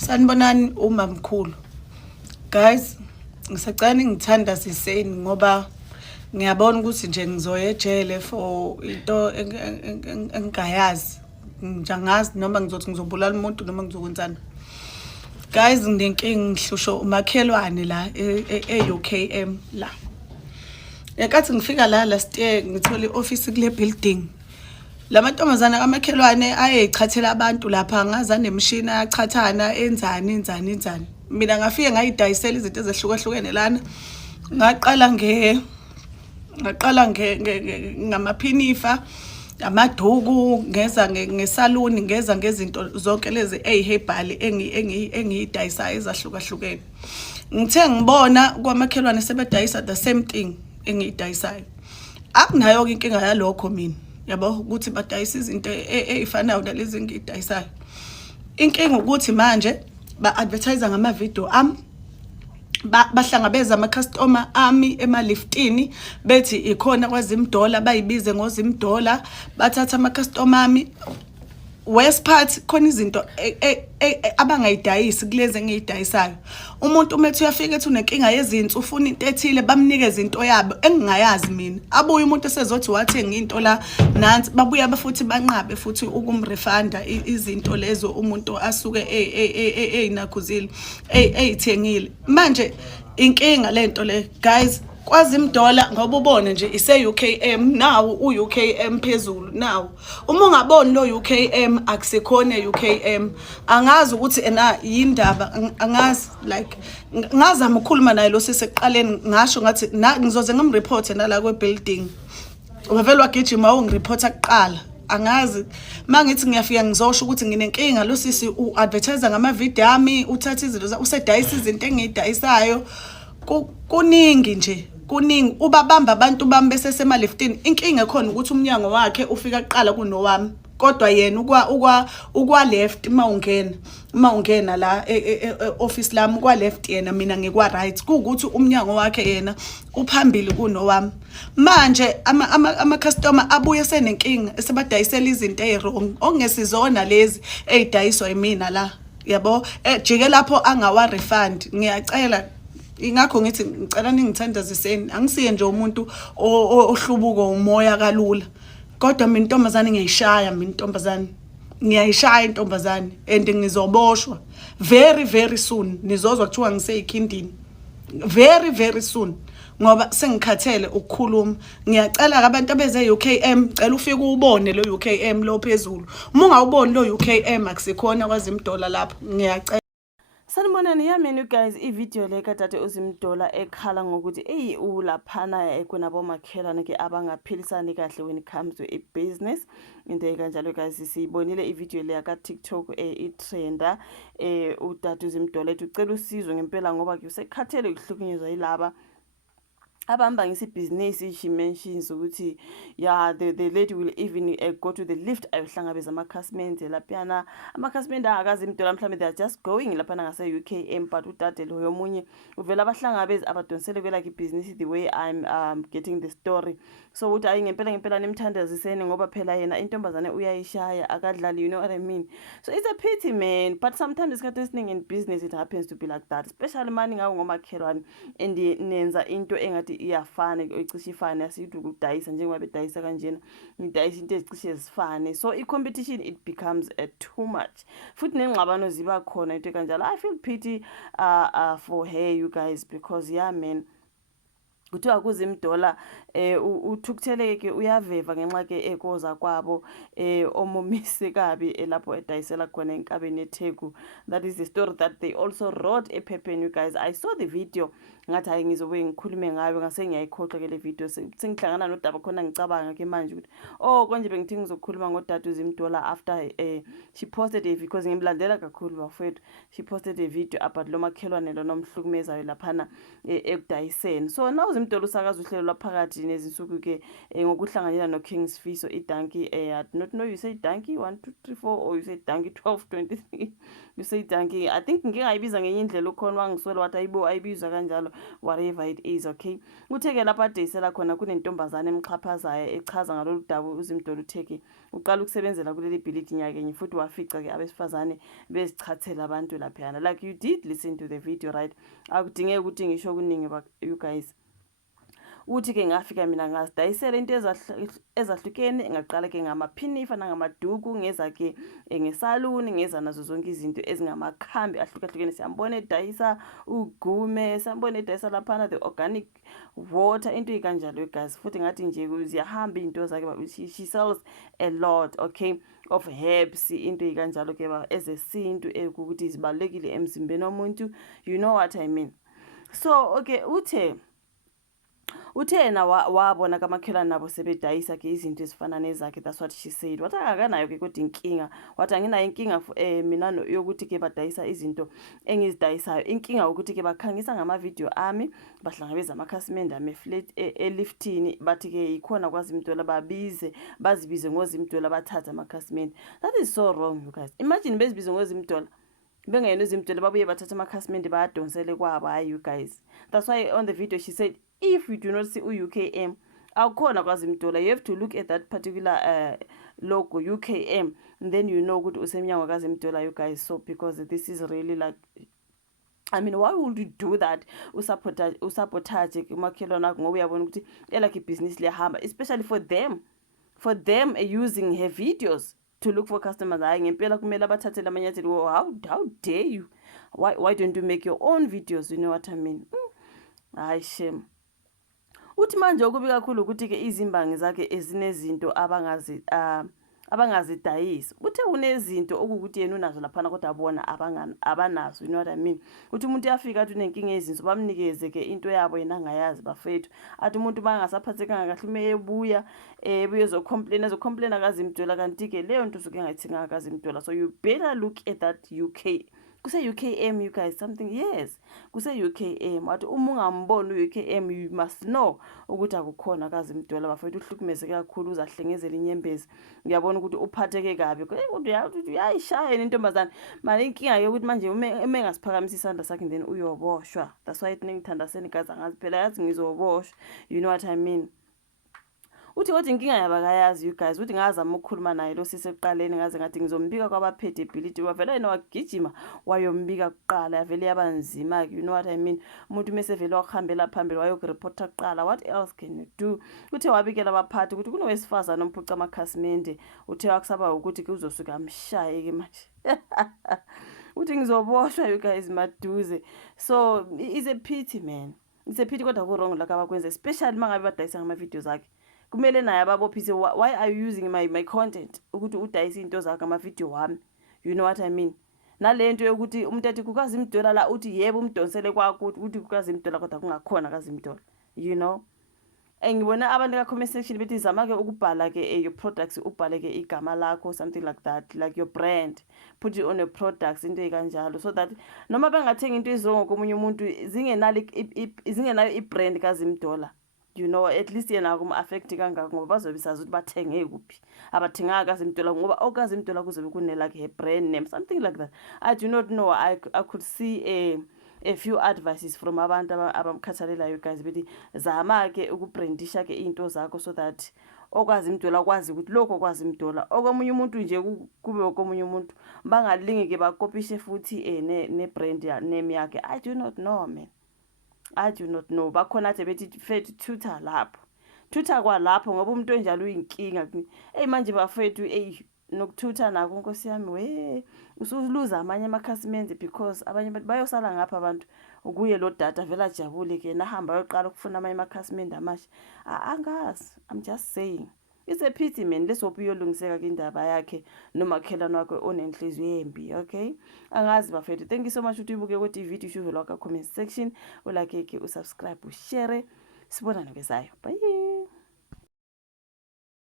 Sanibonani umamkhulu. Guys, ngisacela ngithanda siseni ngoba ngiyabona ukuthi nje ngizoya ejele for into engayazi. Ngijangazi noma ngizothi ngizobulala umuntu noma ngizokwenzani. Guys, nginenkingi ngihlusho umakhelwane la e-UKM la. Ngenkathi ngifika la last year ngithola i-office kule building. Lamantombazana kamakhelwane ayeyichathela abantu lapha ngaza nemshini ayachathana enzani. Mina ngafike ngayidayisela izinto ezehlukahlukene lana. Ngaqala ngamaphinifa, amaduku, ngeza ngesaluni, ngeza ngezinto zonke lezi eziherbal engiyidayisayo ezahlukahlukene. Ngithe ngibona kwamakhelwane sebedayisa the same thing engiyidayisayo. Akunayo inkinga yalokho mina. Yabo ukuthi badayisa izinto ezifanayo nalezi engiyidayisayo. Inkinga ukuthi manje ba-advertise ngama-video ami, bahlangabeza ama-customer ami emaliftini bethi ikhona kwaZimdola, bayibize ngoZimdola, bathatha ama-customer ami. West part khona izinto abangayidayisi kulezi engiyidayisayo. Umuntu umethi uyafika ethi unenkinga yezinto, ufuna into ethile, bamnikeza into yabo engingayazi mina. Abuye umuntu esezothi wathenga into la nansi, babuya bafuthi banqabe futhi ukumrefunda izinto lezo umuntu asuke eyinakhuzile eyithengile. Manje inkinga lento le guys, kwaZimdola ngoba ubone nje ise-UKM, nawo u-UKM phezulu nawo. Uma ungaboni lo UKM akusekhona e-UKM, angazi ukuthi yindaba, angazi like ngazama ukukhuluma naye lo sisekuqaleni ngasho ngathi ngizoze ngimreport nala kwe-building. Wavele wagijima ungireport kuqala. Angazi mangithi ngiyafika ngizosho ukuthi nginenkinga lo sisi u-advertise ngama-video ami, uthatha izinto usedayisa izinto engiyidayisayo. Kuningi nje, kuningi. Ubabamba abantu bami bese semaliftini. Inkinga ekhona ukuthi umnyango wakhe ufika kuqala kunowami, kodwa yena ukwa left ungena la office lami kwa left, yena mina ngikwa right. Kuukuthi umnyango wakhe yena uphambili kunowami. Manje ama customer abuye senenkinga esebadayisela izinto ezirong ongesizona lezi ezidayiswa yimina la. Yabo jike lapho angawa refund. Ngiyacela, ingakho ngithi ngicela ningithandaziseni. Angisiye nje umuntu ohlubuko umoya kalula, kodwa mina intombazane ngiyishaya, ngiyayishaya intombazane and ngizoboshwa very soon. Nizozwa kuthiwa ngiseyikhindini very soon ngoba sengikhathele ukukhuluma. Ngiyacela abantu abeze UKM, cela ufike ubone lo UKM lo phezulu. Uma ungawuboni lo UKM akusekhona kwaZimdola lapho. Ngiyacela. Sanibonani yami guys, i-video le kadade uZimdola ekhala ngokuthi ulaphana kunabomakhelwane ke abangaphilisani kahle when it comes to a business. Into kanjalo guys, siyibonile i-video le ka TikTok i-trenda udade uZimdola ethi ucela usizo ngempela ngoba usekhathele ukuhlukunyezwa yilaba abamba ngisibhizinisi. She mentions ukuthi the lady will even go to the lift ayohlangabeza amakhasimende laphana. Amakhasimende akaZimdola mhlawumbe they are just going laphana ngase-UKM, but udade lo yomunye uvela abahlangabezi abadonsele kwelakhe ibhizinisi, the way I'm getting the story. So uthi ayi ngempela nimthandaziseni ngoba phela yena intombazane uyayishaya akadlali, you know what I mean. So it's a pity man, but sometimes isikhathi esiningi in business it happens to be like that, especially mani ngawo ngomakhelwane and nenza into engathi iyafana icishe ifane, asithi ukudayisa njengoba bedayisa kanjena ngidayisa into ezicishe zifane. So i-competition it becomes too much, futhi nengxabano ziba khona into kanjalo. I feel pity for her you guys, because yeah man, kuthiwa kuZimdola uthukutheleke uyaveva ngenxa ke ekoza kwabo omomise kabi lapho edayisela khona enkabeni eTheku. That is the story that they also wrote ephepheni you guys. I saw the video ngathi hayi ngizobe ngikhulume ngayo, ngase ngiyayikhohlwa ke le video. Sengihlangana nodaba khona ngicabanga ke manje ukuthi konje bengithi ngizokhuluma ngodade uZimdola after she posted a video, because ngimlandela kakhulu bafethu. She posted a video about lo makhelwane lo nomhlukumezayo laphana ekudayiseni. So now Uzimdolo usakaza uhlelo lwaphakathi nezinsuku-ke ngokuhlanganyela no-King Sifiso iDonkey. I do not know you say Donkey 1 2 3 4 or you say Donkey 12 23 you say Donkey. I think ngingayibiza ngenye indlela ukhona wangisola wathi ayibizwa kanjalo, whatever it is. Okay, uthe-ke lapha adayisela khona kunentombazane emxhaphazayo echaza ngalolu daba Uzimdolo utheke uqala ukusebenzela kuleli bhilidi nyakenye futhi wafica-ke abesifazane bezichathela abantu laphayana. Like you did listen to the video, right? Akudingeki ukuthi ngisho kuningi you guys. Uthi-ke ngafika mina ngazidayisela into ezahlukene, ngaqala-ke ngamaphinifa nangamaduku, ngeza-ke ngesaluni, ngeza nazo zonke izinto ezingamakhambi ahlukahlukene. Siyambona edayisa ugume, siyambona edayisa laphana the organic water, into ikanjalo guys. Futhi ngathi nje ziyahamba into zakhe, she sells a lot, okay, of herbs, into ikanjalo-ke ezesintu ukuthi zibalulekile emzimbeni womuntu, you know what I mean. So okay, uthe yena wabona kamakhelwane nabo sebedayisa-ke izinto ezifana nezakhe. That's what she said. Wathi akanayo-ke kodwa inkinga, wathi anginayo inkinga mina yokuthi-ke badayisa izinto engizidayisayo. Inkinga ukuthi-ke bakhangisa ngamavidiyo ami, bahlangabeza amakhasimende ami eliftini, bathi-ke yikhona kwaZimdolo bazibize ngoZimdolo bathatha amakhasimende. That is so wrong, you guys. Imagine bezibize ngoZimdolo bengayena uZimdolo babuye bathatha amakhasimende bayadonsele kwabo. Hayi, you guys. That's why on the video she said, if you do not see UKM, awukhona kwaZimdolo, you have to look at that particular logo UKM, and then you know ukuthi usemnyango kaZimdolo, you guys. So because this is really like, I mean, why would you do that? Usabotage umakhelwane akho ngoba uyabona ukuthi elakhe ibhizinisi liyahamba, especially for them using her videos to look for customers. Hayi ngempela kumele abathathele amanyathelo. How dare you? Why don't you make your own videos? You know what I mean? Hayi shame. Uthi manje okubi kakhulu ukuthi-ke izimbangi zakhe ezinezinto abangazidayisi. Uthe unezinto okuwukuthi yena unazo laphana kodwa bona abanazo, you know what I mean. Uthi umuntu uyafika athi unenkinga yezinso bamnikeze-ke into yabo yena angayazi bafethu. Athi umuntu bangasaphathekanga kahle ume ebuya ezocomplaina kaZimdolo, kanti-ke leyo nto usuke engayithenganga kaZimdolo. So you better look at that UKM, you guys, something, yes, UKM. Wathi uma ungambona uUKM, you must know ukuthi akukhona kaZimdolo bafethu. Uhlukumezeke kakhulu, uzahlengezela inyembezi. Ngiyabona ukuthi uphatheke kabi. Uyayishaya intombazane. Manje inkinga yokuthi manje uma engasiphakamisa isandla sakhe then uyoboshwa. That's why ningithandaseni guys, angazi phela yathi ngizoboshwa, you know what I mean. Uthi kodwa inkinga yabakayazi, you guys. Uthi ngazama ukukhuluma naye lo sisi ekuqaleni, ngaze ngathi ngizombika kwabaphethe ibhilidi. Wavela yena wagijima wayombika kuqala, yavele yaba nzima, you know what I mean. Umuntu mesevele wakuhambela phambili wayokureporta kuqala. What else can you do? Uthe wabikela abaphathi ukuthi kunowesifazane omphuca amakhasimende. Uthe wakusaba ukuthi uzosuka amshaye-ke manje. Uthi ngizoboshwa, you guys, maduze. So it's a pity, man. It's a pity kodwa ku-wrong like abakwenza, especially mangabe badayisa ngamavidiyo zakhe. Kumele naye ababophise, why are you using my content ukuthi udayisa into zakhe amavidiyo wami, you know what I mean. Nale nto yokuthi umuntu athi kukaZimdolo la, uthi yebo umdonsele kwakho uthi kukaZimdolo kodwa kungakhona kaZimdolo, you know. Ngibona abantu ka-comment section bethi zama-ke ukubhala-ke your products, ubhale-ke igama lakho, something like that, like your brand, put it on your products, into ekanjalo, so that noma bengathenga into ezongo komunye umuntu zingenayo ibrand kaZimdolo, you know, at least yena kuma-affect kangako ngoba bazobe sazi ukuthi bathenge kuphi. Abathenganga kaZimdolo ngoba okaZimdolo kuzobe kune-like her brand name, something like that. I do not know. I could see a few advices from abantu abamkhathalelayo, guys, bethi zama-ke ukubrandisha-ke into zakho so that okaZimdolo akwazi ukuthi lokho okaZimdolo okomunye umuntu nje kube okomunye umuntu, bangalingi-ke bakopishe futhi ne-brand name yakhe. I do not know, man. I do not know. Bakhona nje bethi fethu tutor kwalapho ngoba umuntu onjalo uyinkinga. Manje bafethu nokuthutha nako nkosi yami usuluza amanye amakhasimende because abanye bayosala ngapha abantu ukuye lo data vela ajabule-ke nahamba yoqala ukufuna amanye amakhasimende amasha. Angazi, I'm just saying. It's a pity, man. Lesophi uyolungiseka indaba yakhe nomakhelwane wakhe onenhliziyo embi, okay? Angazi bafethu. Thank you so much ukuthi ubuke ukuthi ivideo ishuve lokho comment section. Ulike-ke, usubscribe, ushare. Sibonane kwezayo. Bye.